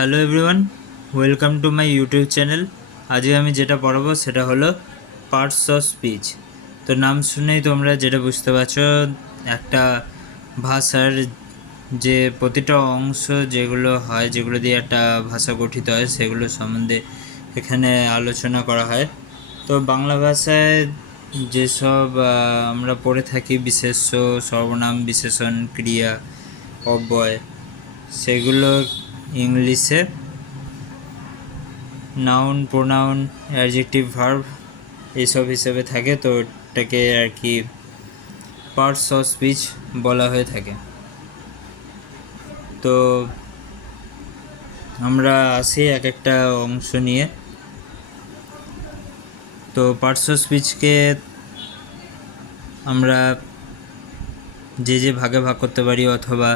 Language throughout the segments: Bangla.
Hello everyone, welcome to my YouTube channel. আজকে আমি যেটা পড়াবো সেটা হলো পার্টস অফ স্পিচ। তো নাম শুনেই তোমরা যেটা বুঝতে পারছো, একটা ভাষার যে প্রতিটা অংশ যেগুলো হয়, যেগুলো দিয়ে একটা ভাষা গঠিত হয়, সেগুলো সম্বন্ধে এখানে আলোচনা করা হয়। তো বাংলা ভাষায় যেসব আমরা পড়ে থাকি বিশেষ্য, সর্বনাম, বিশেষণ, ক্রিয়া, অব্যয়, সেগুলো ইংলিশে নাউন, প্রোনাউন, অ্যাডজেক্টিভ, ভার্ব এইসব হিসেবে থাকে। তো এটাকে আর কি পার্টস অফ স্পিচ বলা হয়ে থাকে। তো আমরা আসি এক একটা অংশ নিয়ে। তো পার্টস অফ স্পিচকে আমরা যে ভাগে ভাগ করতে পারি, অথবা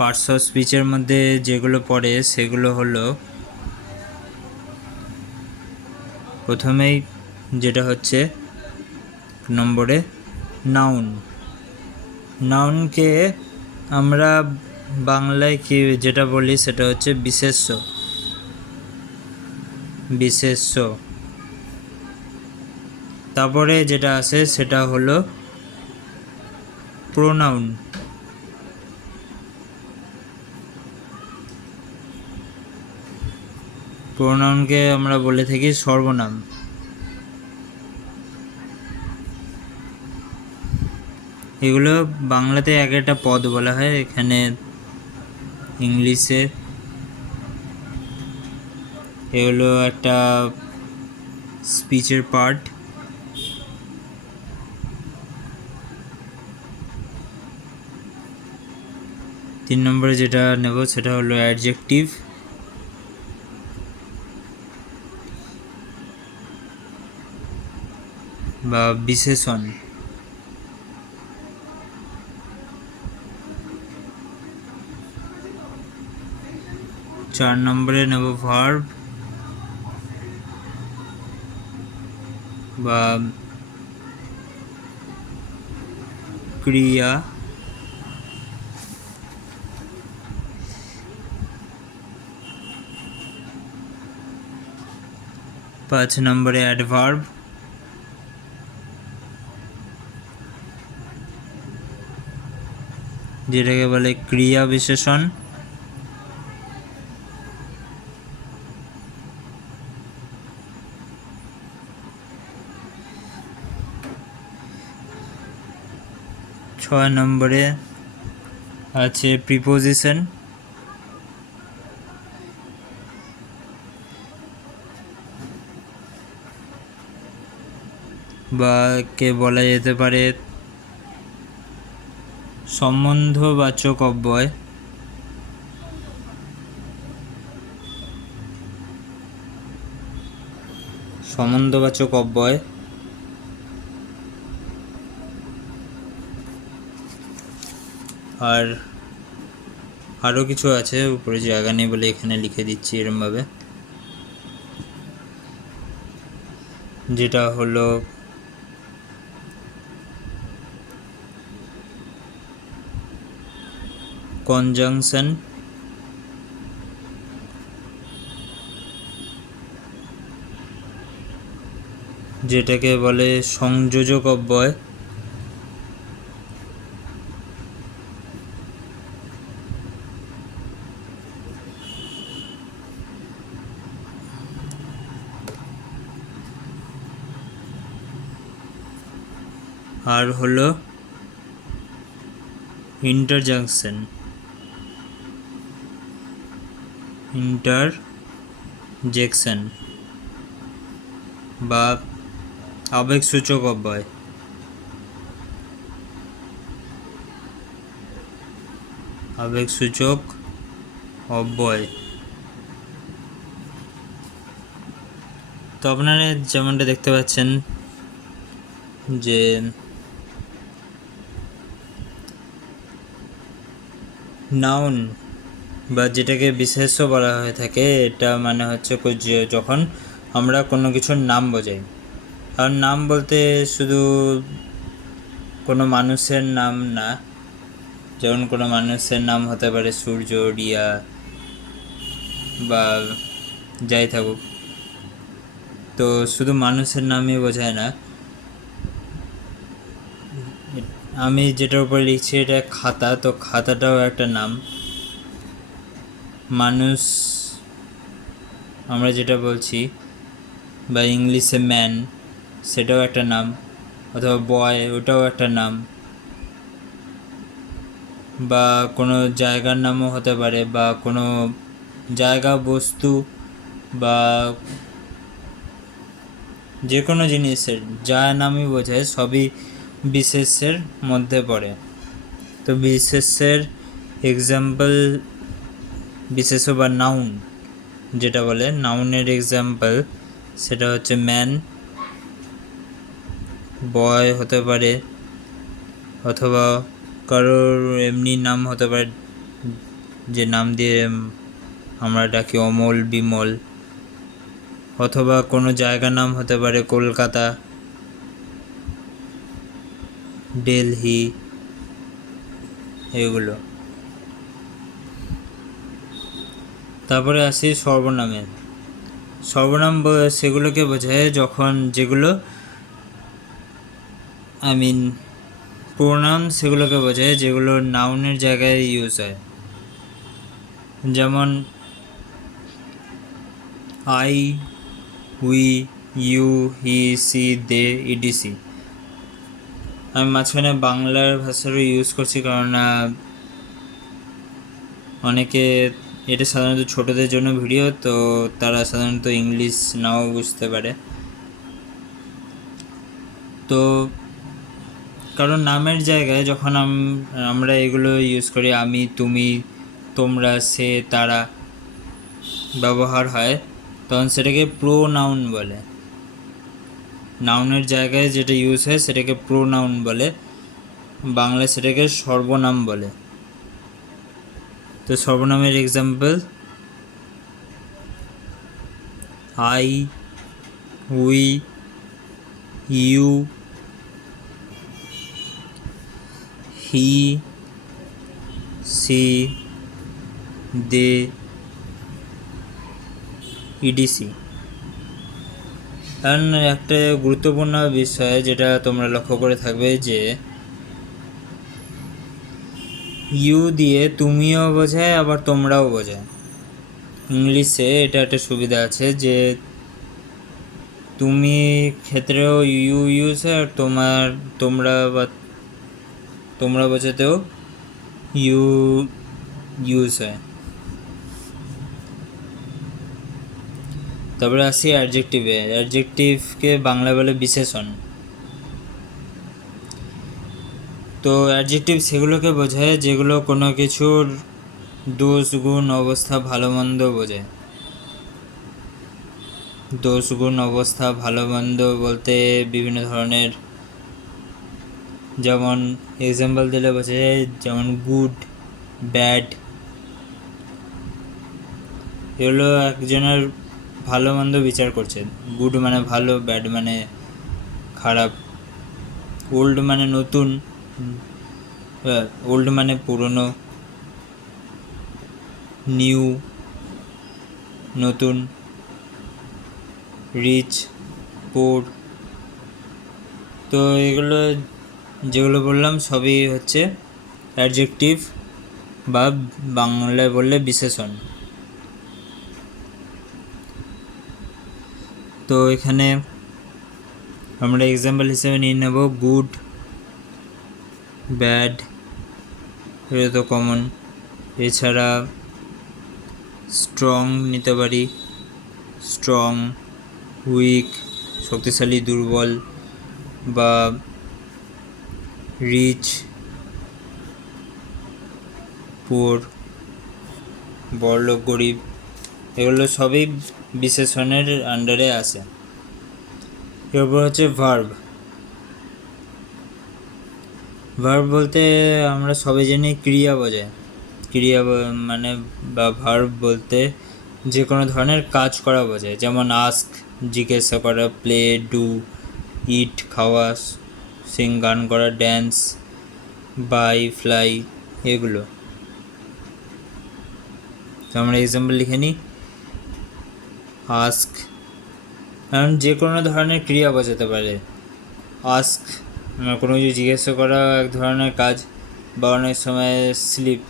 পার্টস অফ স্পিচের মধ্যে যেগুলো পড়ে সেগুলো হলো, প্রথমেই যেটা হচ্ছে নম্বরে নাউন। নাউনকে আমরা বাংলায় কি যেটা বলি সেটা হচ্ছে বিশেষ্য। বিশেষ্য তারপরে যেটা আসে সেটা হলো প্রোনাউন। প্রোনাউনকে আমরা বলে থাকি সর্বনাম। এগুলো বাংলাতে এক একটা পদ বলা হয়, এখানে ইংলিশে এগুলো একটা স্পিচের পার্ট। তিন নম্বরে যেটা নেব সেটা হলো অ্যাডজেক্টিভ বা বিশেষণ। চার নম্বরে নেব ভার্ব বা ক্রিয়া। পাঁচ নম্বরে অ্যাডভার্ব। যেটাকে বলে ক্রিয়া বিশেষণ। ছয় নম্বরে আছে প্রিপোজিশন বা কে বলা যেতে পারে সম্বন্ধবাচক অব্যয়। সম্বন্ধবাচক অব্যয়। আর আরও কিছু আছে, উপরে জায়গা নেই বলে এখানে লিখে দিচ্ছি এরমভাবে, যেটা হলো কনজাংশন, যেটাকে বলে সংযোজক অব্যয়। আর হলো ইন্টারজাংশন। ইন্টারজেকশন বা আবেগসূচক অব্যয়। আবেগসূচক অব্যয়। তো আপনারা যেমনটা দেখতে পাচ্ছেন যে নাউন বা যেটাকে বিশেষ্য বলা হয়ে থাকে, এটা মানে হচ্ছে যখন আমরা কোনো কিছুর নাম বোঝাই। আর নাম বলতে শুধু কোনো মানুষের নাম না, যেমন কোনো মানুষের নাম হতে পারে সূর্য, রিয়া, বা যাই থাকুক। তো শুধু মানুষের নামই বোঝায় না, আমি যেটার উপরে লিখছি এটা খাতা, তো খাতাটাও একটা নাম। মানুষ আমরা যেটা বলছি, বা ইংলিশে ম্যান, সেটাও একটা নাম, অথবা বয়, ওটাও একটা নাম। বা কোনো জায়গার নামও হতে পারে, বা কোনো জায়গা, বস্তু, বা যে কোনো জিনিসের যা নামই বোঝায় সবই বিশেষের মধ্যে পড়ে। তো বিশেষের এক্সাম্পল, বিশেষ বা নাউন যেটা বলে, নাউনের এক্সাম্পল সেটা হচ্ছে ম্যান, বয় হতে পারে, অথবা কারোর এমনি নাম হতে পারে যে নাম দিয়ে আমরা ডাকি অমল, বিমল। অথবা কোনো জায়গার নাম হতে পারে কলকাতা, দিল্লি, এগুলো। তারপরে আসি সর্বনামে। সর্বনাম সেগুলোকে বোঝায় যখন যেগুলো প্রোনাউন, সেগুলোকে বোঝায় যেগুলো নাউনের জায়গায় ইউজ হয়। যেমন I, we, you, he, she, they, etc. আমি মাঝখানে বাংলার ভাষারও ইউজ করছি, কারণ অনেকে, এটা সাধারণত ছোটদের জন্য ভিডিও, তো তারা সাধারণত ইংলিশ নাও বুঝতে পারে। তো কারণ নামের জায়গায় যখন আমরা এগুলো ইউজ করি, আমি, তুমি, তোমরা, সে, তারা ব্যবহার হয়, তখন সেটাকে প্রোনাউন বলে। নাউনের জায়গায় যেটা ইউজ হয় সেটাকে প্রোনাউন বলে, বাংলায় সেটাকে সর্বনাম বলে। তো সর্বনামের example I, we, you, he, she, they, etc. কারণ একটা গুরুত্বপূর্ণ বিষয় যেটা তোমরা লক্ষ্য করে থাকবে, যে ইউ দিয়ে তুমিও বোঝায়, আবার তোমরাও বোঝায়। ইংলিশে এটা একটা সুবিধা আছে যে তুমি ক্ষেত্রেও ইউ ইউজ হয়, আর তোমরা বা তোমরা বোঝাতেও ইউ ইউজ হয়। তারপরে আসি অ্যাডজেক্টিভে। অ্যাডজেক্টিভকে বাংলা বলে বিশেষণ। তো অ্যাডজেক্টিভ সেগুলোকে বোঝায় যেগুলো কোনো কিছুর দোষ, গুণ, অবস্থা, ভালো মন্দ বোঝায়। দোষ, গুণ, অবস্থা, ভালো মন্দ বলতে বিভিন্ন ধরনের, যেমন এক্সাম্পল দিলে বোঝা যায়, যেমন গুড, ব্যাড, এগুলো একজনের ভালো মন্দ বিচার করছে। গুড মানে ভালো, ব্যাড মানে খারাপ, ওল্ড মানে নতুন, ওল্ড মানে পুরনো, নিউ নতুন, রিচ, পোর। তো এগুলো যেগুলো বললাম সবই হচ্ছে অ্যাডজেক্টিভ, বা বাংলায় বললে বিশেষণ। তো এখানে আমরা এক্সাম্পল হিসেবে নিয়ে নেব গুড, ব্যাড, এটা তো কমন। এছাড়া স্ট্রং নিতে পারি, স্ট্রং, উইক, শক্তিশালী, দুর্বল, বা রিচ, পুয়ার, বড়লোক, গরিব। এগুলো সবই বিশেষণের আন্ডারে আসে। এরপর হচ্ছে ভার্ব। ভার্ব বলতে আমরা সবাই জানি ক্রিয়া বোঝায়। ক্রিয়া মানে বা ভার্ব বলতে যে কোনো ধরনের কাজ করা বোঝায়। যেমন আস্ক, জিজ্ঞাসা করা, প্লে, ডু, ইট, খাওয়া, সিং, গান করা, ড্যান্স, বাই, ফ্লাই, এগুলো। তো আমরা এক্সাম্পল লিখে নিই। আস্ক, কারণ যে কোনো ধরনের ক্রিয়া বোঝাতে পারে। আস্ক কোনো কিছু জিজ্ঞাসা করা এক ধরনের কাজ, বা অনেক সময় স্লিপ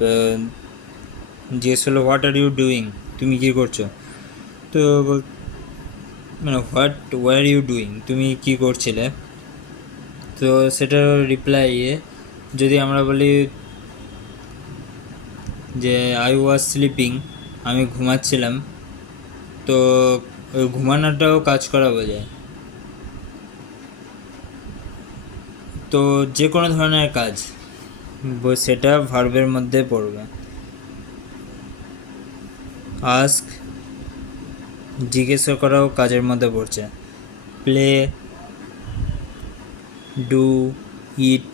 জিজ্ঞেস হলো হোয়াট আর ইউ ডুইং, তুমি কী করছো, তো মানে ওয়ার ইউ ডুইং, তুমি কী করছিলে, তো সেটার রিপ্লাই যদি আমরা বলি যে আই ওয়াজ স্লিপিং, আমি ঘুমাচ্ছিলাম, তো ওই ঘুমানোটাও কাজ করা বোঝায়। তো যে কোনো ধরনের কাজ সেটা ভার্বের মধ্যে পড়বে। আস্ক জিজ্ঞাসা করাও কাজের মধ্যে পড়ছে। প্লে, ডু, ইট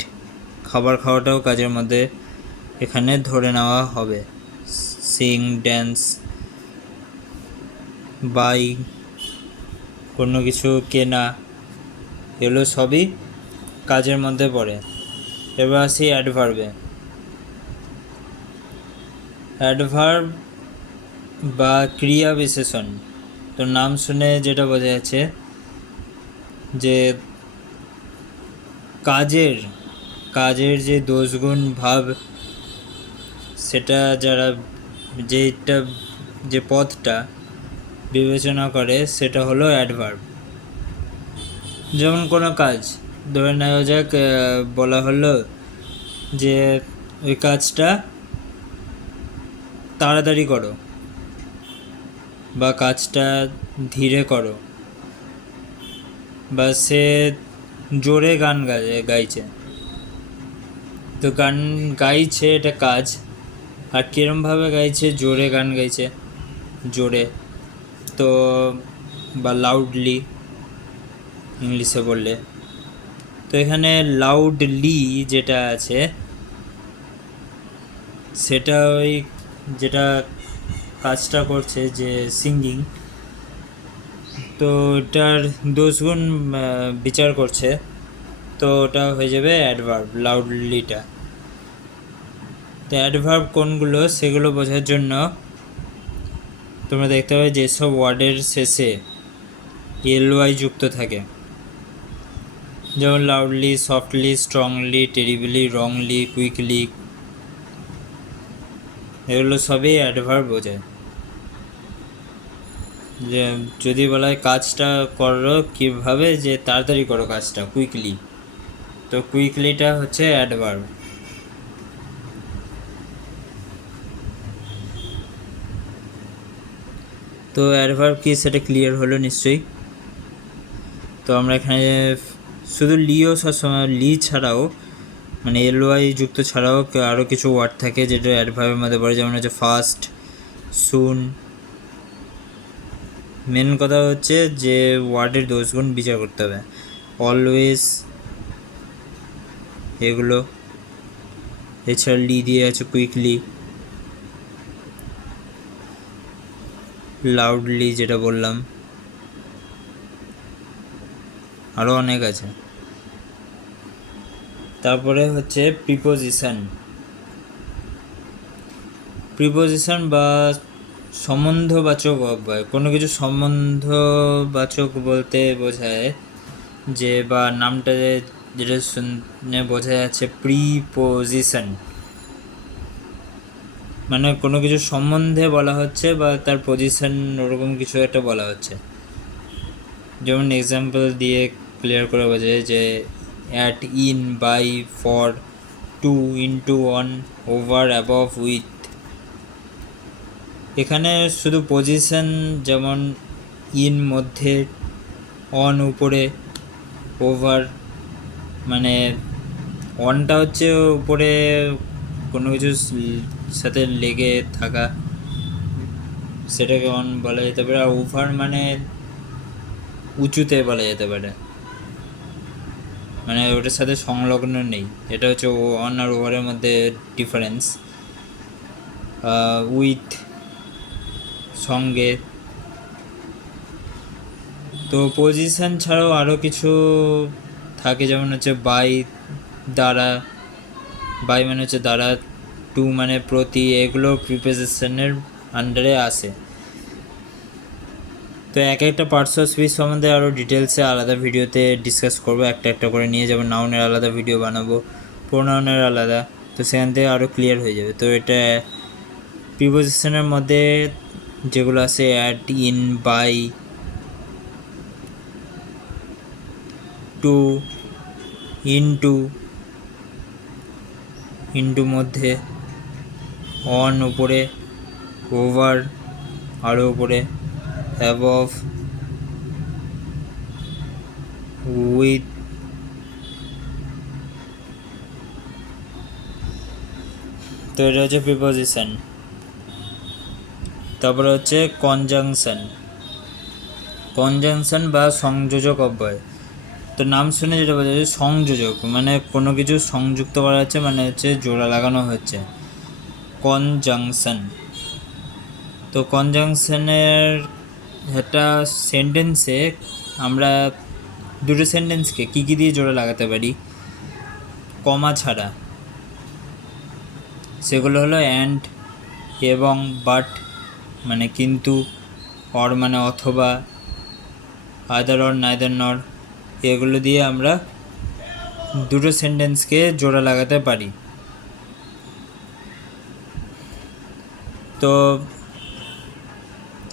খাবার খাওয়াটাও কাজের মধ্যে এখানে ধরে নেওয়া হবে। সিং, ড্যান্স, বাই কোনো কিছু কেনা, এগুলো সবই কাজের মধ্যে পড়ে। এবার আসি অ্যাডভার্বে। অ্যাডভার্ব বা ক্রিয়া বিশেষণ, তো নাম শুনে যেটা বোঝা যাচ্ছে যে কাজের যে দোষগুণ ভাব, সেটা যে পদটা বিবেচনা করে সেটা হলো অ্যাডভার্ব। যেমন কোনো কাজ ধরে নেওয়া যাক, বলা হলো যে ওই কাজটা তাড়াতাড়ি করো, বা কাজটা ধীরে করো, বা সে জোরে গান গাইছে, তো গান গাইছে এটা কাজ, আর কীরমভাবে গাইছে, জোরে গান গাইছে, জোরে, তো বা লাউডলি ইংলিশে বললে। তো এখানে লাউডলি যেটা আছে সেটা ওই যেটা কাজটা করছে যে সিঙ্গিং, তো এটার দোষগুণ বিচার করছে, তো ওটা হয়ে যাবে অ্যাডভার্ব, লাউডলিটা। তো অ্যাডভার্ব কোনগুলো সেগুলো বোঝার জন্য তোমরা দেখতে পাবে যেসব ওয়ার্ডের শেষে এলওয়াই যুক্ত থাকে, যেমন loudly, softly, strongly, terribly, wrongly, quickly, এগুলো সবই অ্যাডভার্ব বোঝায়। যে যদি বলা হয় কাজটা করো কীভাবে, যে তাড়াতাড়ি করো কাজটা, কুইকলি, তো কুইকলিটা হচ্ছে অ্যাডভার্ব। তো অ্যাডভার্ব কি সেটা ক্লিয়ার হলো নিশ্চয়ই। তো আমরা এখানে শুধু লিও সবসময় ছাড়াও মানে এলওয়াই যুক্ত ছাড়াও আরও কিছু ওয়ার্ড থাকে যেটা অ্যাডভার্বের মধ্যে পড়ে, যেমন হচ্ছে ফাস্ট, সুন। মেন কথা হচ্ছে যে ওয়ার্ডের দোষগুণ বিচার করতে হবে। অলওয়েজ, এগুলো এছাড়া লি দিয়ে আছে কুইকলি, লাউডলি যেটা বললাম, আরও অনেক আছে। তারপরে হচ্ছে প্রিপোজিশন বা সম্বন্ধবাচক অব্যয়। কোনো কিছু সম্বন্ধবাচক বলতে বোঝায় যে, বা নামটা যেটা শুনে বোঝা যাচ্ছে প্রিপোজিশন, মানে কোনো কিছু সম্বন্ধে বলা হচ্ছে বা তার পজিশন ওরকম কিছু একটা বলা হচ্ছে। যেমন এক্সাম্পল দিয়ে ক্লিয়ার করে বোঝায় যে at, in, by, for, to, into, on, over, above, with. এখানে শুধু পজিশন, যেমন ইন মধ্যে, অন উপরে, ওভার মানে অনটা হচ্ছে উপরে কোনো কিছুর সাথে লেগে থাকা, সেটাকে অন বলা যেতে পারে। আর ওভার মানে উঁচুতে বলা যেতে পারে, মানে ওটার সাথে সংলগ্ন নেই। এটা হচ্ছে অন আর ওভারের মধ্যে ডিফারেন্স। উইথ সঙ্গে। তো পজিশন ছাড়াও আরও কিছু থাকে, যেমন হচ্ছে বাই, দ্বারা, বাই মানে হচ্ছে দ্বারা, টু মানে প্রতি, এগুলো প্রিপোজিশনের আন্ডারে আসে। তো এক একটা পার্টস অফ স্পিচ সম্বন্ধে আরও ডিটেলসে আলাদা ভিডিওতে ডিসকাস করবো, একটা একটা করে নিয়ে, যেমন নাউনের আলাদা ভিডিও বানাবো, প্রোনাউনের আলাদা, তো সেখান থেকে আরও ক্লিয়ার হয়ে যাবে। তো এটা প্রিপোজিশনের মধ্যে যেগুলো আছে at, in, by, to, into মধ্যে, অন উপরে, ওভার আরও উপরে, অ্যাবভ, উইথ, তো এটা হচ্ছে প্রিপোজিশন। তারপরে হচ্ছে কনজাংশন বা সংযোজক অব্যয়। তো নাম শুনে যেটা বোঝা যাচ্ছে সংযোজক, মানে কোনো কিছু সংযুক্ত করা হচ্ছে, মানে হচ্ছে জোড়া লাগানো হচ্ছে, কনজাংশন। তো কনজাংশনের একটা সেন্টেন্সে আমরা দুটো সেন্টেন্সকে কী কী দিয়ে জোড়া লাগাতে পারি কমা ছাড়া, সেগুলো হলো অ্যান্ড, এবং, বাট মানে কিন্তু, অর মানে অথবা, আদার অর নাইদার নর, এগুলো দিয়ে আমরা দুটো সেন্টেন্সকে জোড়া লাগাতে পারি। তো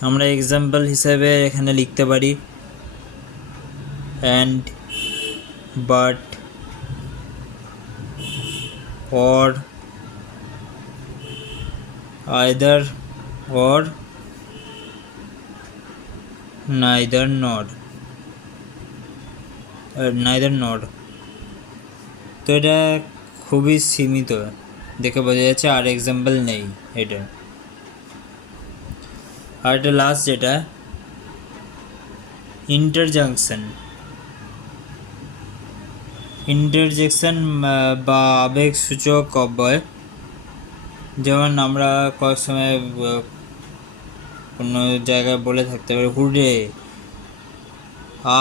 আমরা এক্সাম্পল হিসেবে এখানে লিখতে পারি and, but, or, either or neither নর। তো এটা খুবই সীমিত, দেখে বোঝা যাচ্ছে, আর এক্সাম্পল নেই এটা। আর এটা লাস্ট যেটা ইন্টারজেকশন বা আবেগসূচক অব্যয়। যেমন আমরা কয়েক সময় কোনো জায়গায় বলে থাকতে পারি হুররে,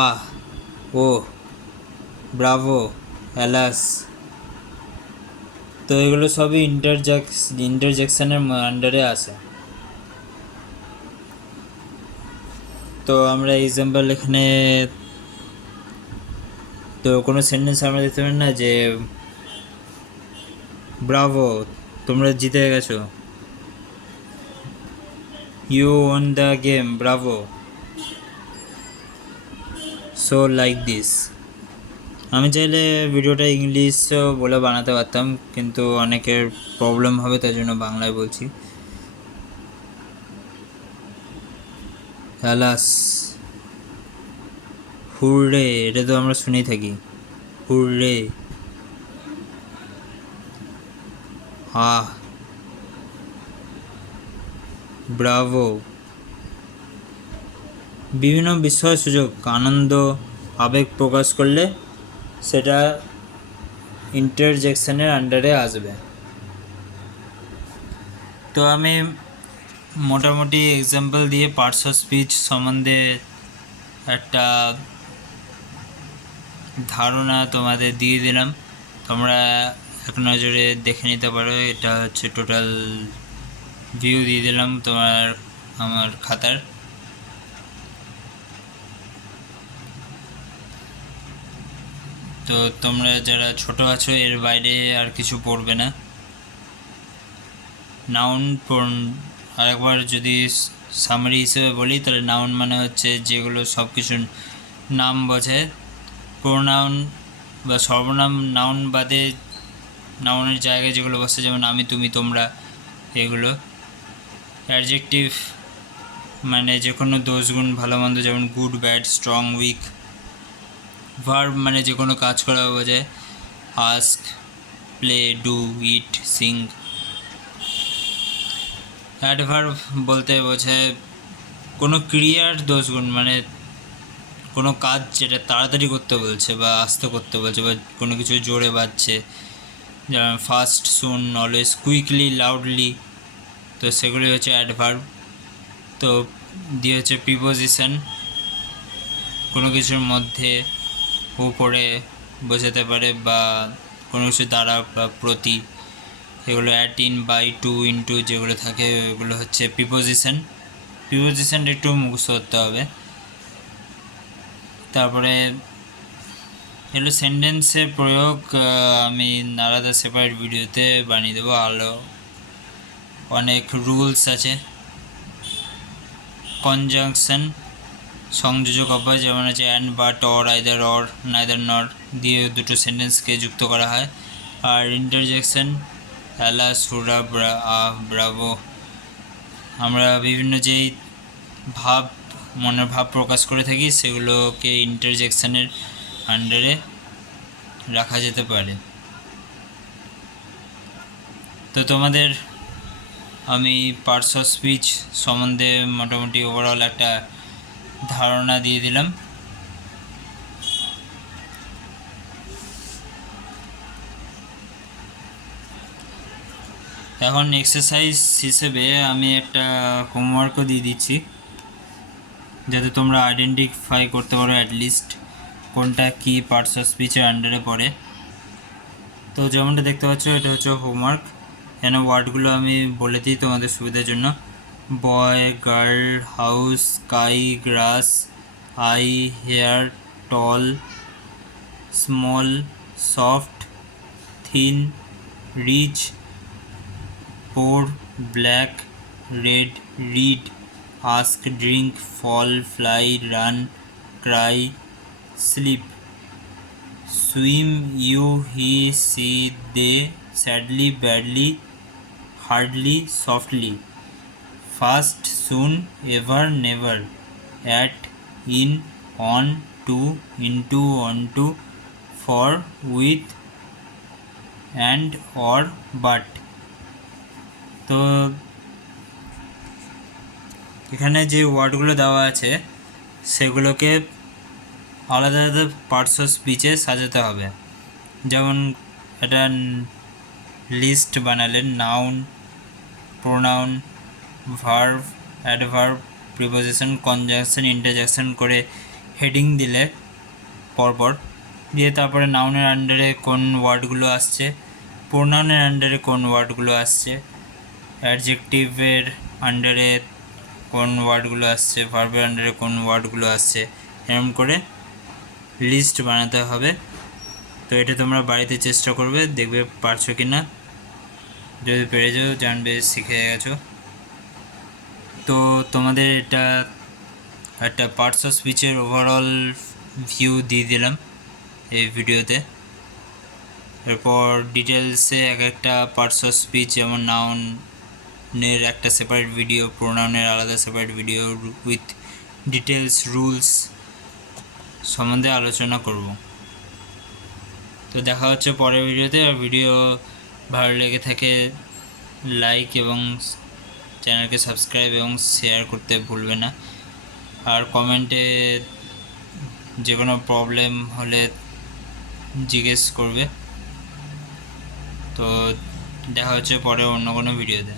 আহ, ও, ব্রাভো, অ্যালাস। তো এগুলো সবই ইন্টারজেকশনের আন্ডারে আসে। তো আমরা এক্সাম্পল এখানে, তো কোনো সেন্টেন্স আমরা দেখতে পারি না যে ব্রাভো, তোমরা জিতে গেছো, you won the game, bravo, so like this. আমি চাইলে ভিডিওটা ইংলিশও বলে বানাতে পারতাম, কিন্তু অনেকের প্রবলেম হবে, তাই জন্য বাংলায় বলছি। অ্যালাস, হুররে, এটা তো আমরা শুনেই থাকি, হুররে, আহ, ব্রাভো। বিভিন্ন বিষয় সুযোগ, আনন্দ, আবেগ প্রকাশ করলে সেটা ইন্টারজেকশনের আন্ডারে আসবে। তো আমি মোটামুটি এক্সাম্পল দিয়ে পার্টস অফ স্পিচ সম্বন্ধে একটা ধারণা তোমাদের দিয়ে দিলাম, তোমরা এক নজরে দেখে নিতে পারো। এটা হচ্ছে টোটাল ভিউ দিয়ে দিলাম আমার খাতার। তো তোমরা যারা ছোট আছো এর বাইরে আর কিছু পড়বে না। নাউন, আরেকবার যদি সামারি হিসেবে বলি, তাহলে নাউন মানে হচ্ছে যেগুলো সব কিছু নাম বোঝায়। প্রোনাউন বা সর্বনাম নাউন বাদে নাউনের জায়গায় যেগুলো বসে, যেমন আমি, তুমি, তোমরা, এগুলো। অ্যাডজেক্টিভ মানে যে কোনো দোষগুণ, ভালো মন্দ, যেমন good, bad, strong, weak. Verb মানে যে কোনো কাজ করা বোঝায়, ask, play, do, eat, sing. Adverb বলতে বোঝায় কোনো ক্রিয়ার দোষগুণ, মানে কোনো কাজ যেটা তাড়াতাড়ি করতে বলছে বা আস্তে করতে বলছে, বা কোনো কিছু জোরে বাজছে, যেমন ফাস্ট, সুন, অলওয়েজ, কুইকলি, লাউডলি। তো সেগুলি হচ্ছে অ্যাডভার্ব। তো দিয়ে হচ্ছে প্রিপোজিশন, কোনো কিছুর মধ্যে, উপরে বোঝাতে পারে, বা কোনো কিছু দ্বারা বা প্রতি। এগুলো at, in, by, to, into যেগুলো থাকে, এগুলো হচ্ছে প্রিপোজিশন। প্রিপোজিশনটা একটু মুখস্থ করতে হবে। তারপরে এগুলো সেন্টেন্সের প্রয়োগ আমি আলাদা সেপারেট ভিডিওতে বানিয়ে দেবো। আলো অনেক রুলস আছে। কনজাংশন সংযোজক অভ্যাস, যেমন আছে and, but, or, either, or, neither, not দিয়ে দুটো সেন্টেন্সকে যুক্ত করা হয়। আর ইন্টারজেকশন অ্যালা, সুরা, ব্রাভো, আমরা বিভিন্ন যেই ভাব মনের ভাব প্রকাশ করে থাকি সেগুলোকে ইন্টারজেকশনের আন্ডারে রাখা যেতে পারে। তো তোমাদের আমি পার্টস অফ স্পিচ সম্বন্ধে মোটামুটি ওভারঅল একটা ধারণা দিয়ে দিলাম। এখন এক্সারসাইজ হিসেবে আমি একটা হোমওয়ার্কও দিয়ে দিচ্ছি, যাতে তোমরা আইডেন্টিফাই করতে পারো অ্যাটলিস্ট কোনটা কী পার্টস অফ স্পিচের আন্ডারে পড়ে। তো যেমনটা দেখতে পাচ্ছ এটা হচ্ছে হোমওয়ার্ক। এখানে ওয়ার্ডগুলো আমি বলে দিই তোমাদের সুবিধার জন্য। Boy, girl, house, sky, grass, eye, hair, tall, small, soft, thin, rich, poor, black, red, read, ask, drink, fall, fly, run, cry, sleep, swim, you, he, she, they, sadly, badly, hardly, softly, fast, soon, ever, never, at, in, on, to, into, onto, for, with, and, or, but। তো এখানে যে ওয়ার্ডগুলো দেওয়া আছে সেগুলোকে আলাদা আলাদা পার্টস অফ স্পিচে সাজাতে হবে। যেমন একটা লিস্ট বানালেন, noun, pronoun, verb, adverb, preposition, conjunction, interjection করে হেডিং দিলে পরপর দিয়ে তারপরে নাউনের আন্ডারে কোন ওয়ার্ডগুলো আসছে, প্রোনাউনের আন্ডারে কোন ওয়ার্ডগুলো আসছে, অ্যাডজেক্টিভের আন্ডারে কোন ওয়ার্ডগুলো আসছে, ভার্বের আন্ডারে কোন ওয়ার্ডগুলো আসছে, এরকম করে লিস্ট বানাতে হবে। তো এটা তোমরা বাড়িতে চেষ্টা করবে, দেখবে পারছো কি না। যদি পেরে যাও জানবে শিখে গেছো। তো তোমাদের এটা একটা পার্টস অফ স্পিচের ওভারঅল ভিউ দিয়ে দিলাম এই ভিডিওতে। এরপর ডিটেলসে এক একটা পার্টস অফ স্পিচ, যেমন নাউনের একটা সেপারেট ভিডিও, প্রোনাউনের আলাদা separate video with details, rules সম্বন্ধে আলোচনা করব। তো দেখা হচ্ছে পরের ভিডিওতে। আর ভিডিও ভালো লেগে থাকে লাইক এবং চ্যানেলকে সাবস্ক্রাইব এবং শেয়ার করতে ভুলবে না। আর কমেন্টে যে কোনো প্রবলেম হলে জিজ্ঞেস করবে। তো দেখা হচ্ছে পরে অন্য কোনো ভিডিওতে।